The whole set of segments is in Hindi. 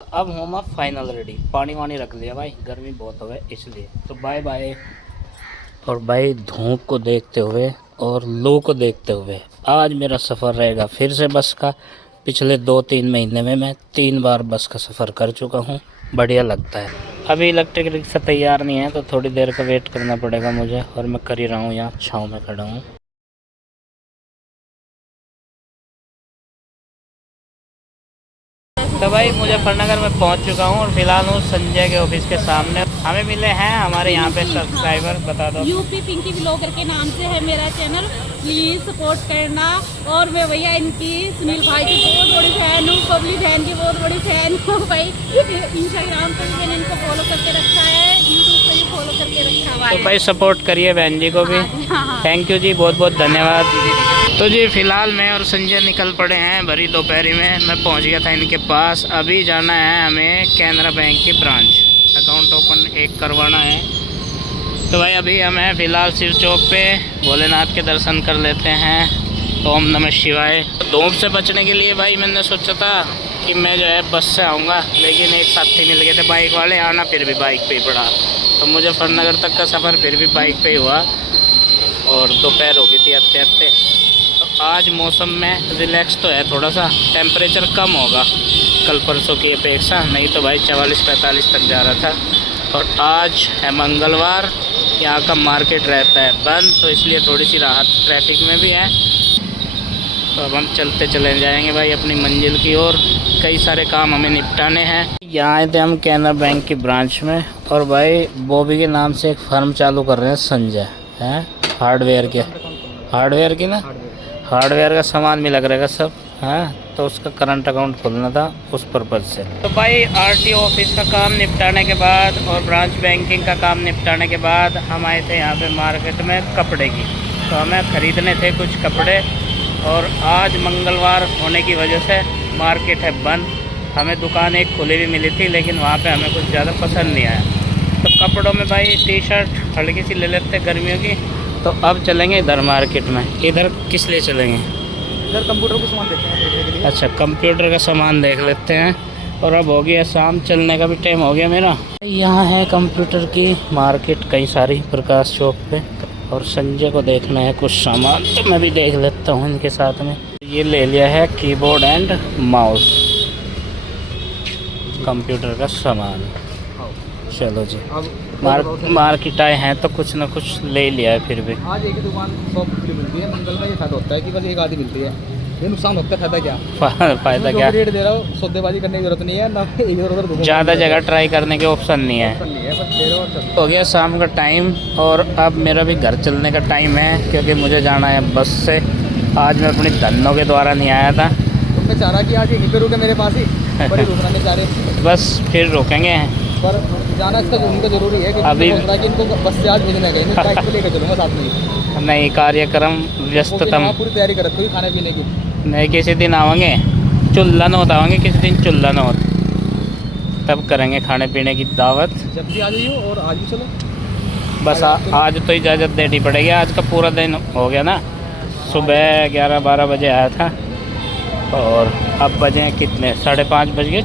अब हूँ मैं फाइनल रेडी, पानी वानी रख लिया भाई, गर्मी बहुत हो गई इसलिए। तो बाय बाय। और भाई धूप को देखते हुए और लू को देखते हुए आज मेरा सफ़र रहेगा फिर से बस का। पिछले 2-3 महीने में मैं 3 बार बस का सफ़र कर चुका हूँ, बढ़िया लगता है। अभी इलेक्ट्रिक रिक्शा तैयार नहीं है तो थोड़ी देर का वेट करना पड़ेगा मुझे, और मैं कर ही रहा हूँ, यहाँ छाँव में खड़ा हूँ। तो भाई मुजफ्फरनगर में पहुंच चुका हूं और फिलहाल हूँ संजय के ऑफिस के सामने। हमें मिले हैं हमारे यहाँ पे सब्सक्राइबर, बता दो। यूपी पिंकी व्लॉगर के नाम से है मेरा चैनल, प्लीज़ सपोर्ट करना। और मैं भैया इनकी सुनील भाई की बहुत बड़ी फैन हूँ, पबली बहन की बहुत बड़ी फैन हूँ भाई। इंस्टाग्राम पर भी मैंने इनको फॉलो करके रखा है, यूट्यूब पर भी फॉलो करके रखा हुआ है। तो भाई सपोर्ट करिए बहन जी को भी। थैंक यू जी, बहुत बहुत धन्यवाद। तो जी फिलहाल मैं और संजय निकल पड़े हैं भरी दोपहरी में। मैं पहुंच गया था इनके पास। अभी जाना है हमें कैनरा बैंक की ब्रांच, अकाउंट ओपन एक करवाना है। तो भाई अभी हम हैं फिलहाल सिर चौक पे, भोलेनाथ के दर्शन कर लेते हैं। ओम नमः शिवाय। धूप से बचने के लिए भाई मैंने सोचा था कि मैं जो है बस से आऊँगा, लेकिन एक साथी मिल गए थे बाइक वाले, आना फिर भी बाइक पे ही पड़ा। तो मुजफ्फरनगर तक का सफ़र फिर भी बाइक पे ही हुआ, और दोपहर हो गई थी आते आते। तो आज मौसम में रिलैक्स तो है, थोड़ा सा टेम्परेचर कम होगा कल परसों की अपेक्षा, नहीं तो भाई 44-45 तक जा रहा था। और आज है मंगलवार, यहाँ का मार्केट रहता है बंद, तो इसलिए थोड़ी सी राहत ट्रैफिक में भी है। तो अब हम चलते चले जाएंगे भाई अपनी मंजिल की ओर। कई सारे काम हमें निपटाने हैं। यहाँ आए थे हम कैनरा बैंक की ब्रांच में, और भाई बॉबी के नाम से एक फर्म चालू कर रहे हैं संजय, हैं हार्डवेयर की ना, हार्डवेयर का सामान भी लग रहेगा सब, हाँ। तो उसका करंट अकाउंट खोलना था उस पर्पज़ से। तो भाई आरटीओ ऑफिस का काम निपटाने के बाद और ब्रांच बैंकिंग का काम निपटाने के बाद हम आए थे यहाँ पे मार्केट में कपड़े की। तो हमें ख़रीदने थे कुछ कपड़े, और आज मंगलवार होने की वजह से मार्केट है बंद। हमें दुकान एक खुली भी मिली थी, लेकिन वहाँ पे हमें कुछ ज़्यादा पसंद नहीं आया। तो कपड़ों में भाई टी शर्ट हल्की सी ले लेते गर्मियों की। तो अब चलेंगे इधर मार्केट में। इधर किस लिए चलेंगे? इधर कंप्यूटर का सामान देखते हैं देखने के लिए। अच्छा, कंप्यूटर का सामान देख लेते हैं। और अब हो गया शाम, चलने का भी टाइम हो गया मेरा। यहाँ है कंप्यूटर की मार्केट कई सारी प्रकाश चौक पे, और संजय को देखना है कुछ सामान, तो मैं भी देख लेता हूँ इनके साथ में। ये ले लिया है कीबोर्ड एंड माउस, कंप्यूटर का सामान। चलो जी, मार्केट आए हैं तो कुछ ना कुछ ले लिया है फिर भी। आज एक ही दुकान शॉप खुली मिलती है, मंगल में ये फायदा होता है कि बस एक आधी मिलती है। ये नुकसान होता है, फायदा क्या? फ़ायदा क्या? रेट दे रहा हो, सौदेबाजी करने की जरूरत नहीं है ना, इधर उधर ज़्यादा जगह ट्राई करने के ऑप्शन नहीं है। बस दे रहा हो। हो गया शाम का टाइम, और अब मेरा भी घर चलने का टाइम है, क्योंकि मुझे जाना है बस से। आज मैं अपनी धनों के द्वारा नहीं आया था। तो मैं चाह रहा कि आज यहीं पे रुके मेरे पास ही, बड़ी रुकना नहीं चाह रहे। बस फिर रुकेंगे, पर जाना इसका उनका जरूरी है, अभी कि इनको बस से आज भेजना है, मैं बाइक पे लेकर चलूँगा साथ में। नहीं, कार्यक्रम व्यस्ततम, पूरी तैयारी कर रखी खाने पीने की। नहीं किसी दिन आवांगे, चुल्ला नौत आवांगे किसी दिन, चुल्ला नौत, तब करेंगे खाने पीने की दावत। जब भी आ जाइए, और आज भी चलो। बस आज तो इजाज़त देनी पड़ेगी, आज का पूरा दिन हो गया ना। सुबह 11-12 बजे आया था, और अब बजे कितने, 5:30 बज गए,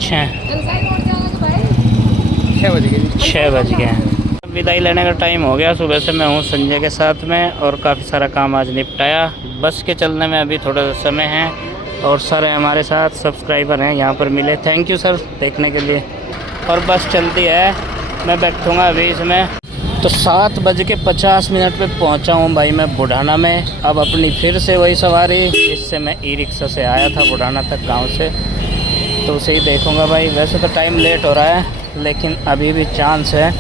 6 बज गए हैं। विदाई लेने का टाइम हो गया। सुबह से मैं हूँ संजय के साथ में, और काफ़ी सारा काम आज निपटाया। बस के चलने में अभी थोड़ा सा समय है, और सारे हमारे साथ सब्सक्राइबर हैं यहाँ पर मिले, थैंक यू सर देखने के लिए। और बस चलती है, मैं बैठूँगा अभी इसमें। तो 7:50 पे पहुँचा हूँ भाई मैं बुढ़ाना में। अब अपनी फिर से वही सवारी, जिससे मैं ई रिक्शा से आया था बुढ़ाना तक गाँव से, तो उसे ही देखूँगा भाई। वैसे तो टाइम लेट हो रहा है, लेकिन अभी भी चांस है,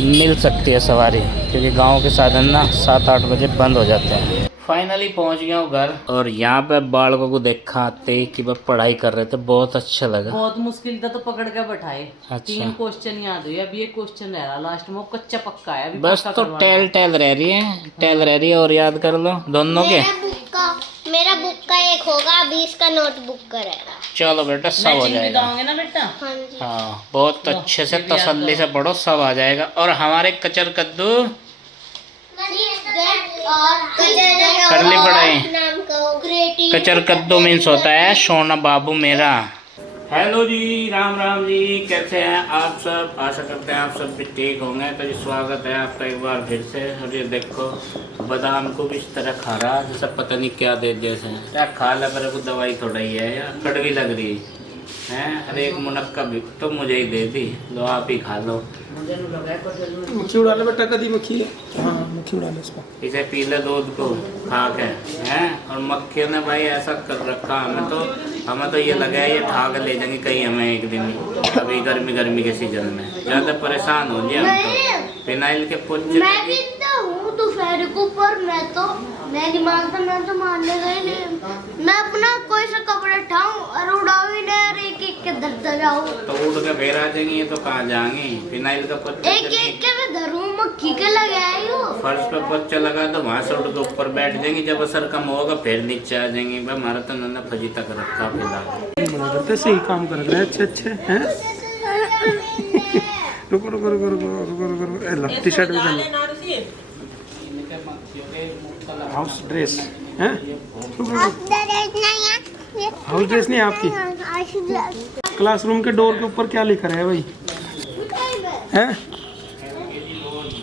मिल सकती है सवारी, क्योंकि गांव के साधन ना 7-8 बजे बंद हो जाते हैं। फाइनली पहुंच गया हूँ घर, और यहाँ पे बालकों को देखा आते कि वह पढ़ाई कर रहे थे, बहुत अच्छा लगा। बहुत मुश्किल था तो पकड़ के बैठाए। अच्छा। 3 क्वेश्चन याद हुए, अब ये क्वेश्चन रह रहा लास्ट में, वो कच्चा पक्का है अभी। बस तो टेल रह रही है, और याद कर लो दोनों के। मेरा बुक का एक होगा, 20 का नोटबुक का रहेगा। चलो बेटा, सब हो जाएगा ना बेटा। हाँ जी। हाँ, बहुत अच्छे से तसल्ली से पढ़ो, सब आ जाएगा। और हमारे कचर कद्दू कर ली पढ़ाई। कचर कद्दू मीन्स होता है सोना बाबू मेरा। हेलो जी, राम राम जी, कैसे हैं आप सब? आशा करते हैं आप सब भी ठीक होंगे। तो जी स्वागत है आपका एक बार फिर से। और ये देखो बादाम को भी इस तरह खा रहा जैसा पता नहीं क्या दे जैसे क्या खा ला, मेरे को दवाई थोड़ा ही है यार, कड़वी लग रही है। अरे एक मुनक्का भी तो मुझे ही दे दी, लो आप ही खा लो। मक्खी उड़ा ले बेटा, कदी मक्खी है। हाँ मक्खी उड़ा ले इसको। इसे पी ले दूध को खा के हैं। और मक्खियों ने भाई ऐसा कर रखा हमें तो ये लगा है ये ठा के ले जाएंगे कहीं हमें एक दिन, अभी गर्मी के सीजन में ज़्यादा परेशान हो गया हम तो। फिनाइल के पोछे मैं भी तो हूँ दोपहर को, पर मैं नहीं मानता, मैं तो मानने गई नहीं। मैं अपना कोई सा कपड़ा उठाऊं और उड़ाऊं ही नहीं, और एक एक के धरता जाऊं। तो उड़ के फिर आ जाएंगी, तो कहाँ जाएंगी? फिनाइल का पोछा एक एक के मैं धरूं, मक्खी के लगाई हूँ। फर्श पे पोछा लगा तो वहाँ से उड़ के ऊपर बैठ जाएंगी, जब असर कम होगा फिर नीचे आ जाएंगी। भाई हमारा तो उन्होंने फजी तक रखा फिलहाल। सही काम कर रहे हैं, अच्छे हैं। रुको रुको रुको रुको रुको रुको रुको, टी शर्ट भी पहनो, हाउस ड्रेस है। हाउस ड्रेस नहीं आपकी। क्लासरूम के डोर के ऊपर क्या लिखा है भाई? हैं?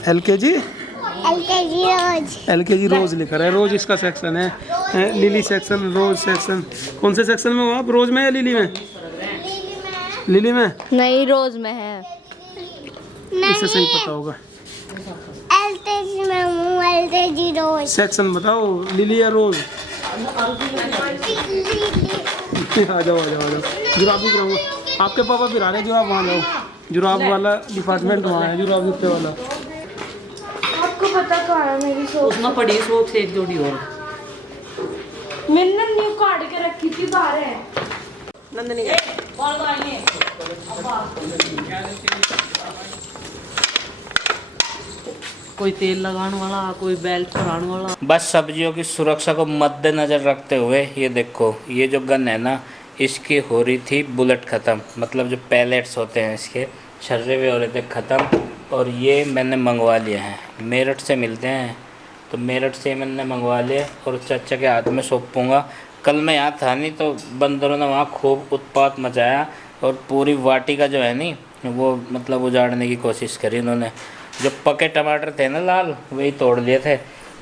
LKG रोज लिखा है। रोज इसका सेक्शन है, लिली सेक्शन, रोज सेक्शन। कौन से सेक्शन में हो आप? रोज में या लिली में? लिली में नहीं, रोज में है। इससे सही पता होगा। LKG में हूँ, LKG रोज। सेक्शन बताओ, लिली या रोज? आ जाओ आ जाओ आ जाओ। जुराब भी कराऊंगा। आपके पापा फिर आ रहे, जुराब वहाँ जाओ। जुराब वाला डिपार्टमेंट वहाँ है, जुराब जूते वाला। आपको पता कहाँ है मेरी सोच? उसमें पड़ी सोच से एक जोड़ी और। मैंने न्यू काट के रखी थी बाहर है। नंदनी कोई तेल लगाने वाला, कोई बेल्ट चढ़ाने वाला। बस सब्जियों की सुरक्षा को मद्देनज़र रखते हुए ये देखो, ये जो गन है ना, इसकी हो रही थी बुलेट ख़त्म, मतलब जो पैलेट्स होते हैं इसके छर्रे हुए हो रहे थे ख़त्म। और ये मैंने मंगवा लिए हैं, मेरठ से मिलते हैं, तो मेरठ से मैंने मंगवा लिए और चाचा के हाथ में सौंपूँगा। कल मैं यहाँ था नहीं तो बंदरों ने वहाँ खूब उत्पात मचाया और पूरी वाटिका जो है नहीं वो मतलब उजाड़ने की कोशिश करी इन्होंने। जो पके टमाटर थे ना लाल, वही तोड़ लिए थे,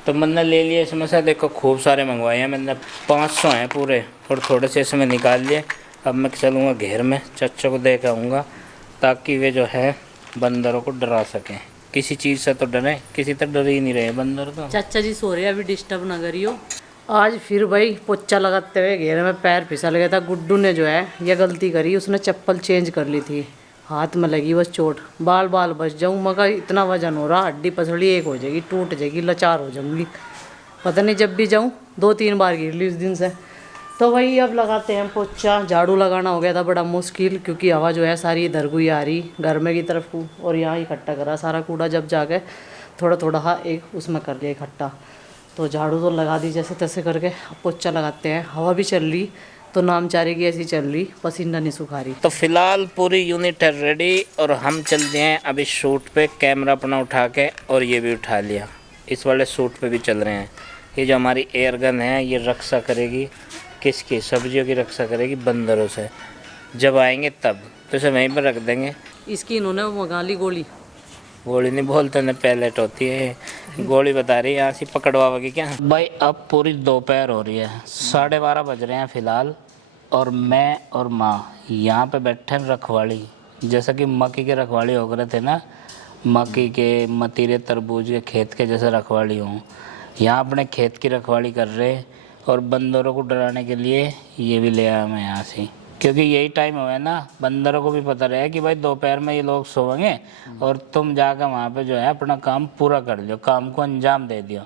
तो मैंने ले लिए इसमें से। देखो खूब सारे मंगवाए हैं मैंने, 500 हैं पूरे, और थोड़े से इसमें निकाल लिए। अब मैं चलूँगा घेर में, चच्चों को दे के आऊँगा, ताकि वे जो है बंदरों को डरा सकें। किसी चीज़ से तो डरे, किसी तो डर ही नहीं रहे बंदर तो। चाचा जी सो रहे, अभी डिस्टर्ब ना करियो। आज फिर भाई पोछा लगाते हुए घेरे में पैर फिसल गया था। गुड्डू ने जो है यह गलती करी, उसने चप्पल चेंज कर ली थी, हाथ में लगी बस चोट, बाल बच जाऊँ। मगर इतना वजन हो रहा, हड्डी पसली एक हो जाएगी, टूट जाएगी, लाचार हो जाऊँगी। पता नहीं, जब भी जाऊँ 2-3 बार गिर ली उस दिन से। तो वही अब लगाते हैं पोछा। झाड़ू लगाना हो गया था बड़ा मुश्किल, क्योंकि हवा जो है सारी इधर को ही आ रही, घर में की तरफ को, और यहाँ इकट्ठा करा सारा कूड़ा। जब जाके थोड़ा थोड़ा एक उसमें कर लिया इकट्ठा, तो झाड़ू तो लगा दी जैसे तैसे करके। अब पोछा लगाते हैं। हवा भी चल रही तो नामचारे की ऐसी चल रही, पसीना नहीं सुखा रही। तो फिलहाल पूरी यूनिट है रेडी और हम चल दिए हैं अभी शूट पे। कैमरा अपना उठा के और ये भी उठा लिया, इस वाले शूट पे भी चल रहे हैं। ये जो हमारी एयर गन है ये रक्षा करेगी किसकी? सब्जियों की रक्षा करेगी बंदरों से। जब आएंगे तब तो इसे वहीं पर रख देंगे। इसकी इन्होंने मंगा ली गोली। गोली नहीं बोलते ना, पैलेट होती है। गोली बता रही है, यहाँ से पकड़वाओगी क्या भाई? अब पूरी दोपहर हो रही है, 12:30 बज रहे हैं फ़िलहाल, और मैं और माँ यहाँ पे बैठे हैं रखवाली। जैसा कि मक्की के रखवाली हो रहे थे ना, मक्की के, मतीरे, तरबूज के खेत के जैसे रखवाली हूँ, यहाँ अपने खेत की रखवाली कर रहे। और बंदरों को डराने के लिए ये भी ले आया मैं यहाँ से, क्योंकि यही टाइम हुआ है ना, बंदरों को भी पता रहे कि भाई दोपहर में ये लोग सोएंगे और तुम जाकर वहाँ पे जो है अपना काम पूरा कर लियो, काम को अंजाम दे दियो।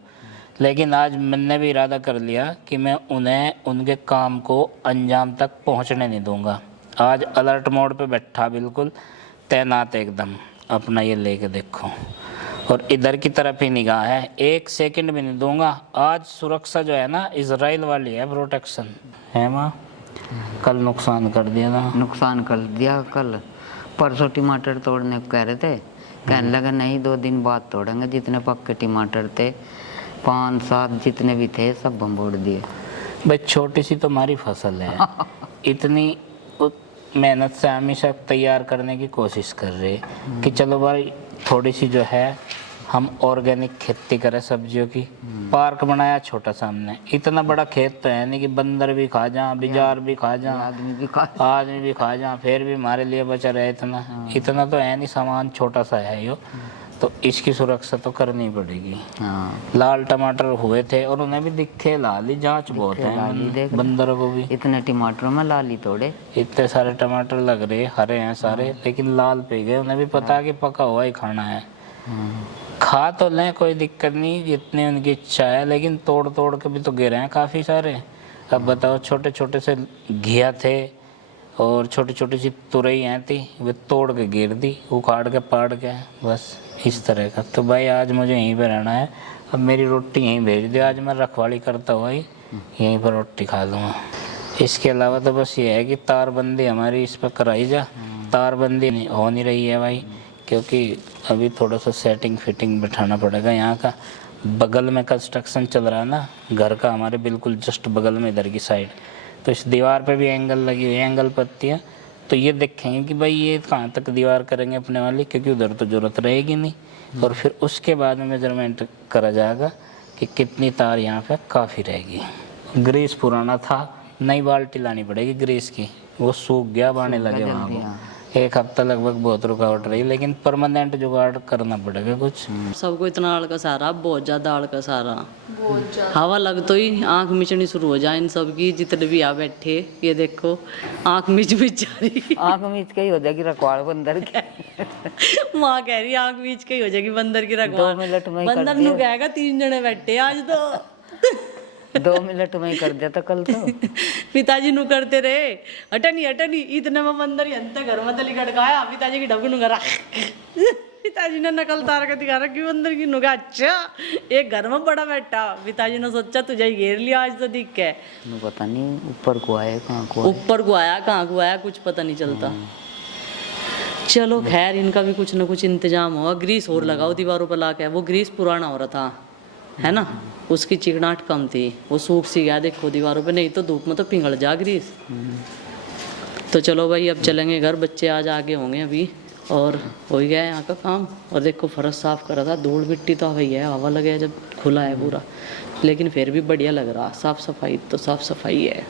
लेकिन आज मैंने भी इरादा कर लिया कि मैं उन्हें उनके काम को अंजाम तक पहुँचने नहीं दूँगा। आज अलर्ट मोड पे बैठा, बिल्कुल तैनात एकदम। अपना ये लेके देखो, और इधर की तरफ ही निगाह है, 1 सेकंड भी नहीं दूंगा। आज सुरक्षा जो है ना इजराइल वाली है, प्रोटेक्शन है माँ। कल नुकसान कर दिया ना, नुकसान कर दिया। कल परसों टमाटर तोड़ने को कह रहे थे, कहने लगा नहीं 2 दिन बाद तोड़ेंगे। जितने पक्के टमाटर थे 5-7 जितने भी थे सब बम्बोड़ दिए। भाई छोटी सी तो हमारी फसल है, इतनी मेहनत से हमेशा तैयार करने की कोशिश कर रहे हैं कि चलो भाई थोड़ी सी जो है हम ऑर्गेनिक खेती करें सब्जियों की। पार्क बनाया छोटा सा हमने, इतना बड़ा खेत तो है नहीं कि बंदर भी खा जा, बिजार भी खा जा, आदमी भी खा जा, फिर भी हमारे लिए बचा रहे इतना तो है नहीं, सामान छोटा सा है यो, तो इसकी सुरक्षा तो करनी पड़ेगी। लाल टमाटर हुए थे और उन्हें भी दिखे लाली, जांच बहुत है बंदरों को भी। इतने टमाटरों में लाली तोड़े, इतने सारे टमाटर लग रहे, हरे हैं सारे, लेकिन लाल पे गए। उन्हें भी पता है कि पका हुआ ही खाना है। खा तो लें, कोई दिक्कत नहीं, जितनी उनकी इच्छा है, लेकिन तोड़ तोड़ के भी तो गिरे हैं काफ़ी सारे। अब बताओ, छोटे छोटे से घिया थे और छोटी छोटी सी तुरई हैं थी, वे तोड़ के गिर दी, उखाड़ के पाड़ के, बस इस तरह का। तो भाई आज मुझे यहीं पे रहना है, अब मेरी रोटी यहीं भेज दो, आज मैं रखवाली करता हुआ ही यहीं पर रोटी खा लूँगा। इसके अलावा तो बस ये है कि तारबंदी हमारी इस पर कराई जा। तारबंदी हो नहीं रही है भाई, क्योंकि अभी थोड़ा सा सेटिंग फिटिंग बैठाना पड़ेगा। यहाँ का बगल में कंस्ट्रक्शन चल रहा है ना घर का, हमारे बिल्कुल जस्ट बगल में इधर की साइड, तो इस दीवार पे भी एंगल लगी हुई है, एंगल पत्तियाँ। तो ये देखेंगे कि भाई ये कहाँ तक दीवार करेंगे अपने वाली, क्योंकि उधर तो ज़रूरत रहेगी नहीं। और फिर उसके बाद में मेजरमेंट करा जाएगा कि कितनी तार यहाँ पे काफ़ी रहेगी। ग्रीस पुराना था, नई बाल्टी लानी पड़ेगी ग्रीस की, वो सूख गया, बाने लगे वहाँ को। एक हफ्ता लगभग बहुत रुकावट रही, लेकिन परमानेंट जुगाड़ करना पड़ेगा कुछ। सबको इतना आलकस आ रहा, बहुत ज़्यादा आलकस आ रहा। हवा लग तो ही आँख मिचनी शुरू हो जाए इन सब की, जितने भी आ बैठे। ये देखो आँख मिच जा रही, आँख मीच के ही हो जाएगी रखवाड़ बंदर के। माँ कह रही आँख मीच के ही हो जाएगी बंदर की 2 रखवाड़। मिनट में ही कर बंदर दिया। नु कहेगा 3 जने बैठे आज तो। 2 मिनट में ही कर दिया था कल तो। पिताजी नु करते रहे, अटनी इतने में बंदर यंता घर में तली खड़काया, पिताजी की ढबक नु करा। पिताजी ने नकल तार के दिखा रखी बंदर की, नुका अच्छा एक घर में बड़ा बैठा। पिताजी ने सोचा तुझे ही घेर लिया आज तो दिख के। पता नहीं ऊपर को आया कहाँ को आया, ऊपर को आया कहाँ को आया कुछ पता नहीं चलता। चलो खैर, इनका भी कुछ ना कुछ इंतजाम होगा। ग्रीस और लगाओ दीवारों पर लाके, वो ग्रीस पुराना हो रहा था है ना, उसकी चिकनाहट कम थी, वो सूख सी गया देखो दीवारों पे, नहीं तो धूप में तो पिघल जा ग्रीस। तो चलो भाई अब चलेंगे घर, बच्चे आज आगे होंगे अभी, और हो ही गया है यहाँ का काम। और देखो फर्श साफ करा था, धूल मिट्टी तो वही है, हवा लगे जब खुला है पूरा, लेकिन फिर भी बढ़िया लग रहा। साफ सफाई तो साफ सफाई है।